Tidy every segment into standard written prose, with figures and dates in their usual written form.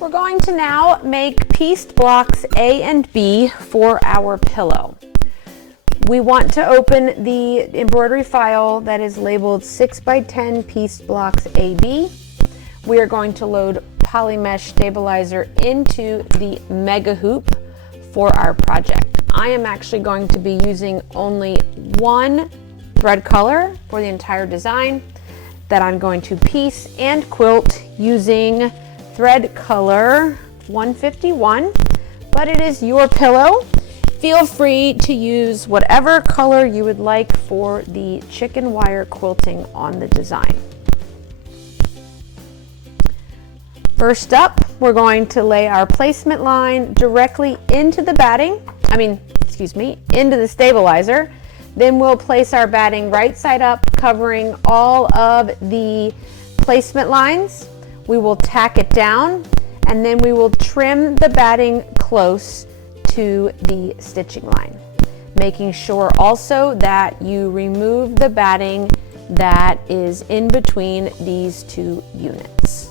We're going to now make pieced blocks A and B for our pillow. We want to open the embroidery file that is labeled 6x10 pieced blocks AB. We are going to load Polymesh stabilizer into the mega hoop for our project. I am actually going to be using only one thread color for the entire design that I'm going to piece and quilt using thread color 151, but it is your pillow. Feel free to use whatever color you would like for the chicken wire quilting on the design. First up, we're going to lay our placement line directly into the batting, into the stabilizer. Then we'll place our batting right side up, covering all of the placement lines. We will tack it down, and then we will trim the batting close to the stitching line, making sure also that you remove the batting that is in between these two units.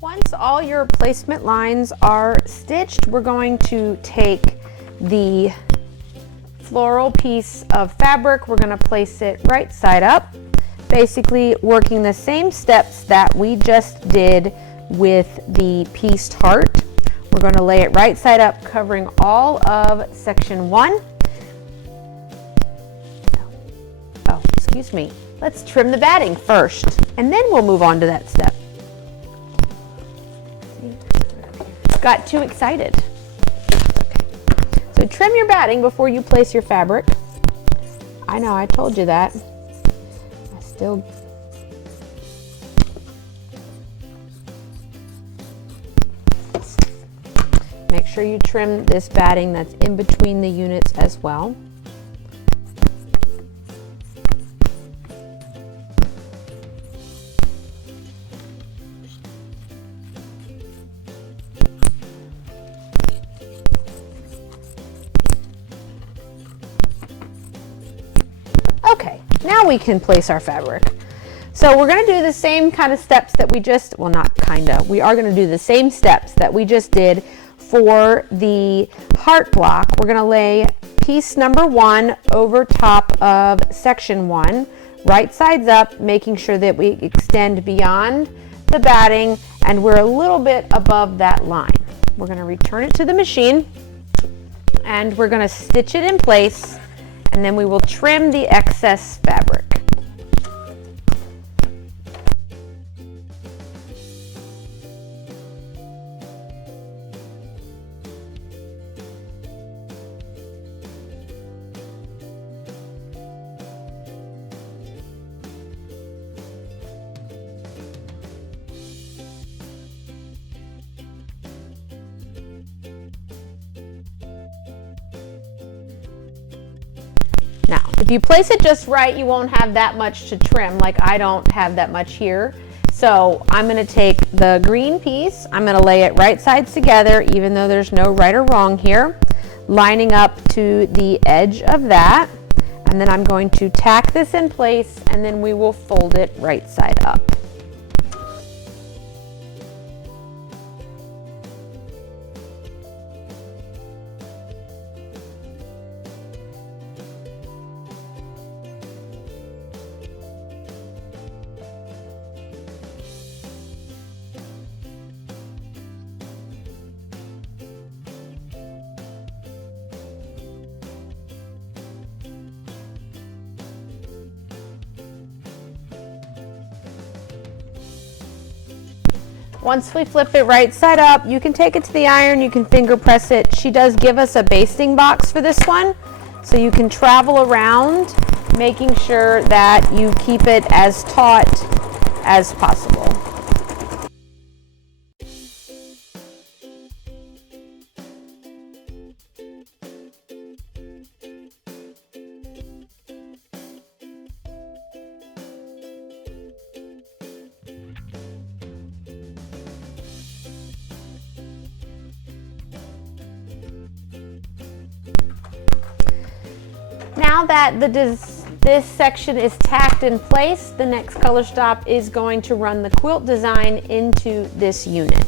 Once all your placement lines are stitched, we're going to take the floral piece of fabric, we're going to place it right side up, basically working the same steps that we just did with the pieced heart. We're going to lay it right side up, covering all of section 1. Oh, excuse me. Let's trim the batting first, and then we'll move on to that step. Got too excited. Okay. So trim your batting before you place your fabric. I know, I told you that. I still... Make sure you trim this batting that's in between the units as well. Okay, now we can place our fabric. So we're going to do the same kind of steps that we just, well, not kind of, we are going to do the same steps that we just did for the heart block. We're going to lay piece number 1 over top of section 1, right sides up, making sure that we extend beyond the batting and we're a little bit above that line. We're going to return it to the machine and we're going to stitch it in place, and then we will trim the excess fabric. Now, if you place it just right, you won't have that much to trim. Like I don't have that much here. So I'm going to take the green piece, I'm going to lay it right sides together, even though there's no right or wrong here, lining up to the edge of that. And then I'm going to tack this in place, and then we will fold it right side up. Once we flip it right side up, you can take it to the iron, you can finger press it. She does give us a basting box for this one, so you can travel around, making sure that you keep it as taut as possible. Now that this section is tacked in place, the next color stop is going to run the quilt design into this unit.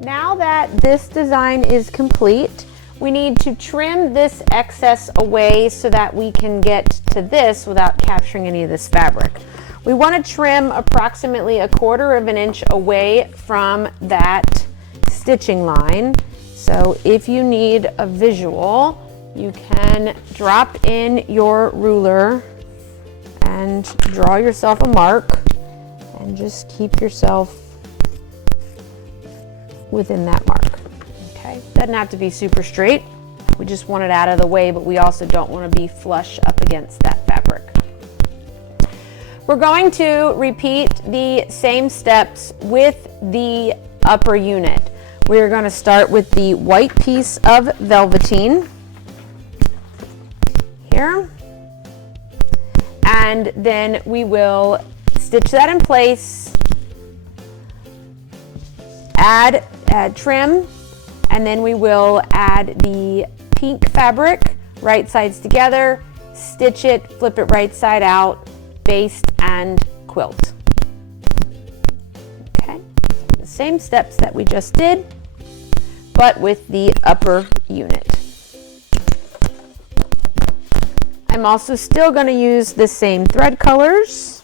Now that this design is complete, we need to trim this excess away so that we can get to this without capturing any of this fabric. We want to trim approximately 1/4 of an inch away from that stitching line. So if you need a visual, you can drop in your ruler and draw yourself a mark and just keep yourself within that mark. Okay, doesn't have to be super straight. We just want it out of the way, but we also don't want to be flush up against that fabric. We're going to repeat the same steps with the upper unit. We're going to start with the white piece of velveteen here, and then we will stitch that in place, add trim, and then we will add the pink fabric, right sides together, stitch it, flip it right side out, baste and quilt. Okay, the same steps that we just did, but with the upper unit. I'm also still going to use the same thread colors.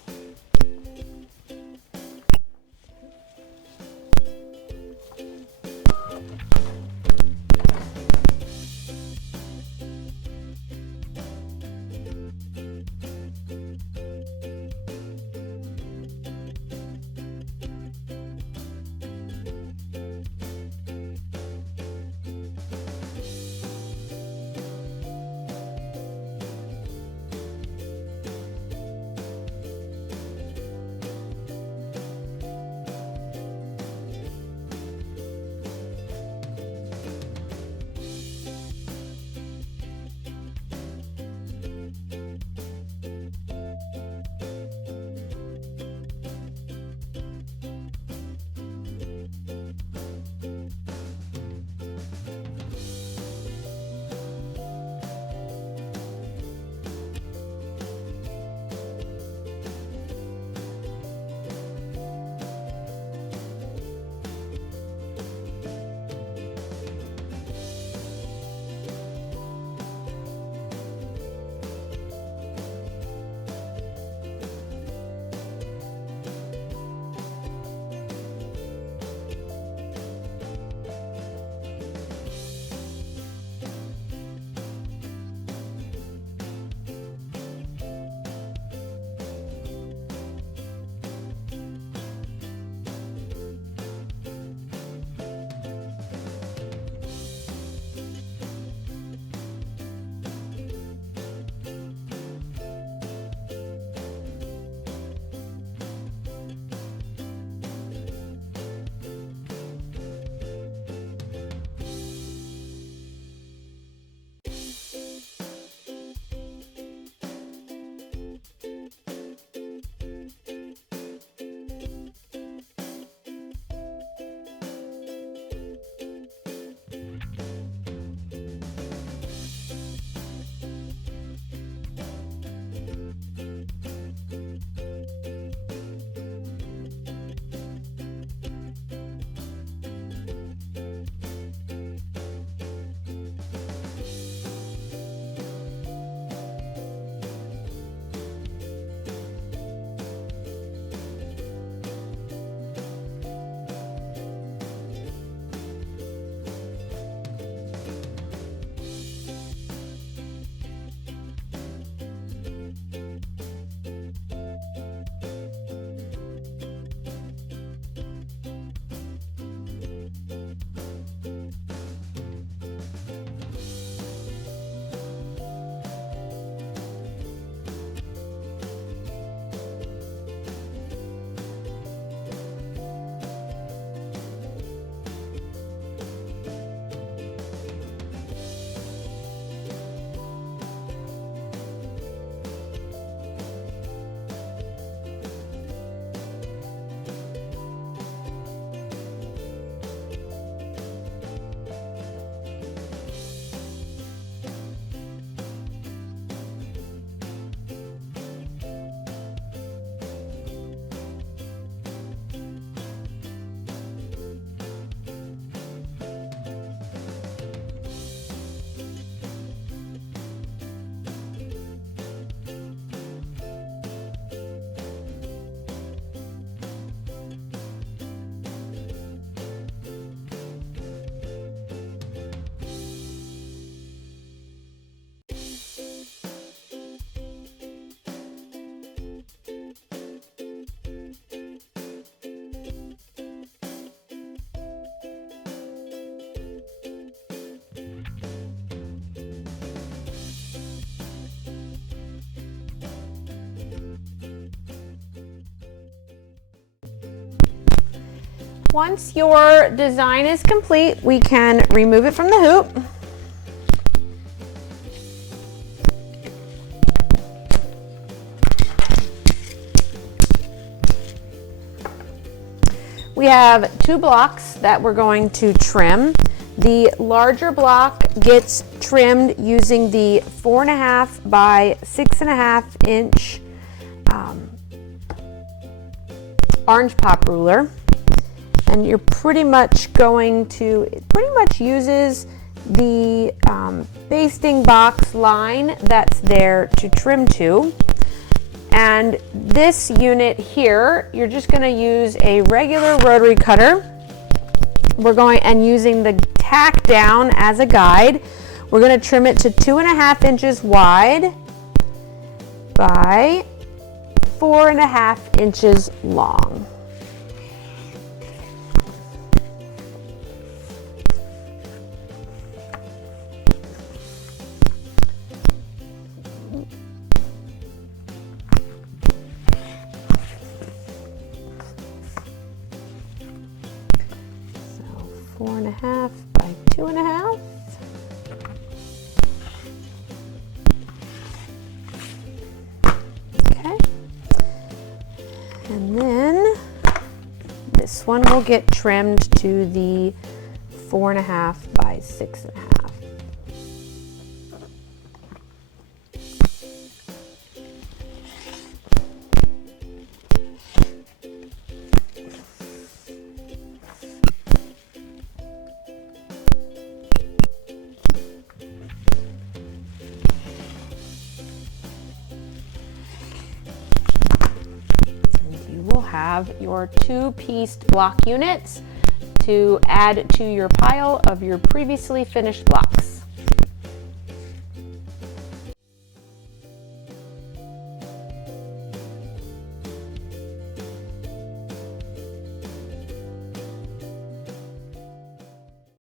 Once your design is complete, we can remove it from the hoop. We have 2 blocks that we're going to trim. The larger block gets trimmed using the 4.5 by 6.5 inch orange pop ruler. And you're pretty much going to, it pretty much uses the basting box line that's there to trim to. And this unit here, you're just going to use a regular rotary cutter. We're going and using the tack down as a guide. We're going to trim it to 2.5 inches wide by 4.5 inches long. So 4.5 by 2.5. Okay. And then this one will get trimmed to the 4.5 by 6.5. Have your 2-pieced block units to add to your pile of your previously finished blocks.